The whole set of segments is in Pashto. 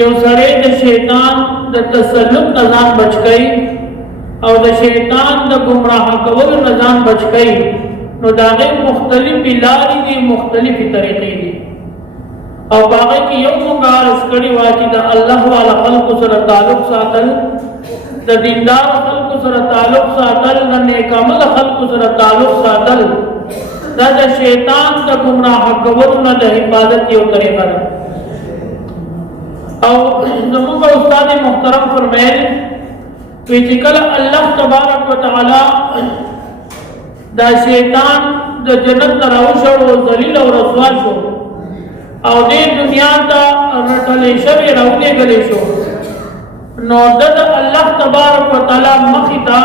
یو سړی د شیطان د تسلط نه ځان بچ کوي او د شیطان د گمراه کولو نه ځان بچ کوي، نو د هغې مختلفې لارې دي، مختلفې طریقې دي. او په هغې کې یو موږ عرض کړي وه چې د الله والا خلکو سره تعلق ساتل، د دیندار خلکو سره تعلق ساتل، د نیکعمله خلکو سره تعلق ساتل، دا د شیطان د گمراه کولو نه د حفاظت یو طریقه ده. او زموږ استاد محترم فرمایل چې کله الله تبارک وتعالی دا شیطان د جنت نه راوشړ او ذلیل او رسوا شو او دې دنیا ته رټلې شوی راولېږلی شو، نو د الله تبارک وتعالی مخې ته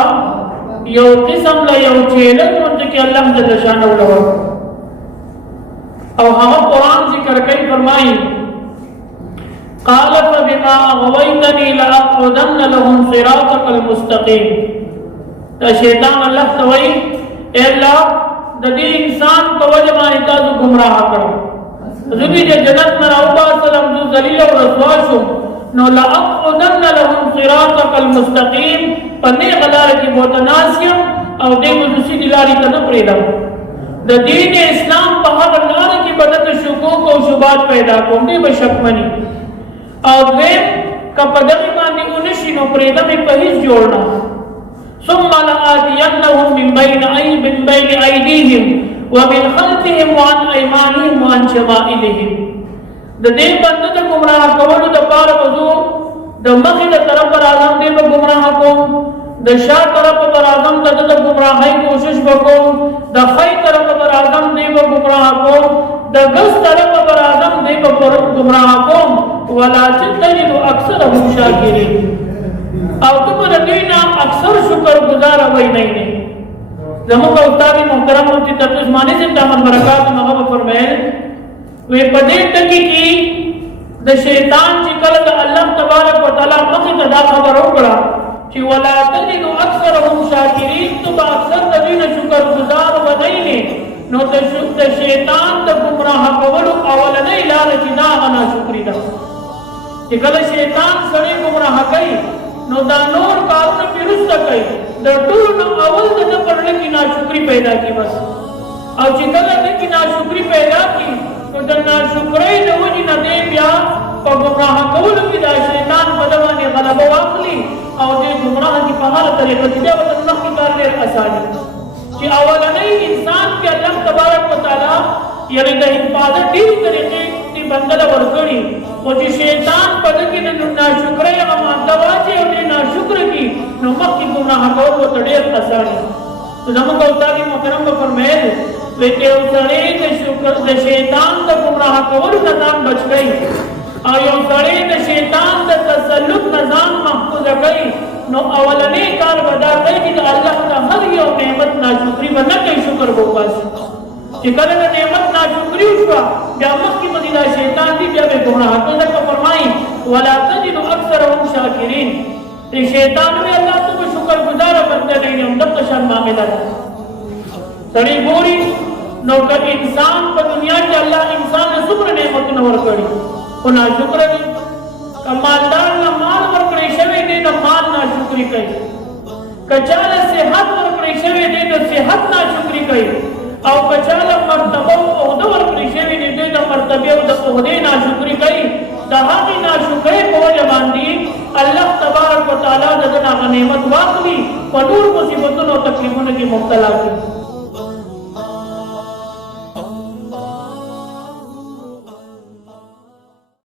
یو قسم له یو چیلنج ورته کې الله جل شانه ولور او هغه قرآن ذکر کوي، فرمایي قال فبما اغويتني لاقعدن لهم صراطك المستقيم. دا شیطان الله ته وایي اے الله د دې انسان په وجه باندې تاسو گمراه کړو، زه دې جنت نه راوباسلم، زه ذلیل او رسوا شوم، نو لاقعدن لهم صراطك المستقيم، په نیغه لاره کې بوته ناست یم او دې به زه سیدې لارې ته نه پرېږدم. د دین اسلام په هغه لاره کې به دته شکوک او شبهات پیدا کوم، دې به شک مني. او دویم که په دغې باندې ونشي نو پرېږده مې په هېڅ جوړ نه. ثم لآتینهم من بین ایدیهم ومن خلفهم وعن ایمانهم وعن شمائلهم. د دې بنده د ګمراه کولو دپاره به زه د مخې د طرفه راځم، دې به ګمراه کوم، د شا طرفه به راځم، د ده د ګمراهۍ کوشش به کوم، د ښی طرفه به راځم، دې به ګمراه کوم، د ګس طرفه به راځم، دې به ګمراه کوم، ولکن تجد اکثرهم شاکرین. او ته به د دوی نه اکثر شکر ګزاره وینئ نه. زموږ استاد محترم مفتي تقی عثماني صاحب دامت برکاتهم هغه به فرمیل وی په دې ټکي کې د شیطان چې کله د الله تبارک وتعالی مخې ته دا خبره وکړه چې ولا تجد اکثرهم شاکرین، ته به اکثر د دوی نه شکر ګزار ونئ نه، نو د شیطان د ګمراه کولو اولنۍ لاره چې دا هغه ناشکري ده. چې کله شیطان سړی ګمراه کوي نو دا نور کارونه پې وروسته کوي، د ټولو نه اول د ده پر زړه کې ناشکري پیدا کړي بس. او چې کله ده کې ناشکري پیدا کړي نو د ناشکرۍ د وجې نه دی بیا په ګمراه کولو کې دا شیطان په ده باندې غلبه واخلي او دې ګمراه کړي په هغه طریقه چې بیا ورته مخکې کار ډېر اسان وي. چې اولنۍ انسان کې الله تبارک وتعالی یعنې د حفاظت ډېرې طریقې دې بنده له ورکړي، خو چې شیطان په ده کې د ناشکرۍ هغه ماده واچي او دې ناشکره کړي نو مخکې ګمراه کول ورته ډېر اسان وي. نو زموږ استاد محترم به فرمیل وی که یو سړی د شیطان د ګمراه کولو نه ځان بچ کوي او یو سړی د شیطان د تسلط نه ځان محفوظه کوي، نو اولنی کار به دا کوي چې د الله د هر یو نعمت ناشکري به نه کوي، شکر به وباسي. چې کله د نعمت ناشکري وشوه بیا مخکې به دا شیطان دي بیا به ګمراه کوي. ځکه فرمایي ولا تجد اکثرهم شاکرین. د شیطان وی الله ته به شکر ګزاره بنده نه یم، دغه شان معامله ده. سړی ګوري نو که انسان په دنیا کې الله انسان له څومره نعمتونه ورکړي خو ناشکره وي. که مالدار له مال ورکړی شوی دی د مال ناشکري کوي، که چا له صحت ورکړی شوی دی د صحت ناشکري کوي، او که چا له مرتبه او عهده ورکړی شوی دی د مرتبې او د عهدې ناشکري کوي، د هغې ناشکرۍ په وجه باندې الله تبارک وتعالی د ده نه هغه نعمت واخلي، په نور مصیبتونو او تکلیفونو کې مبتلا کړي.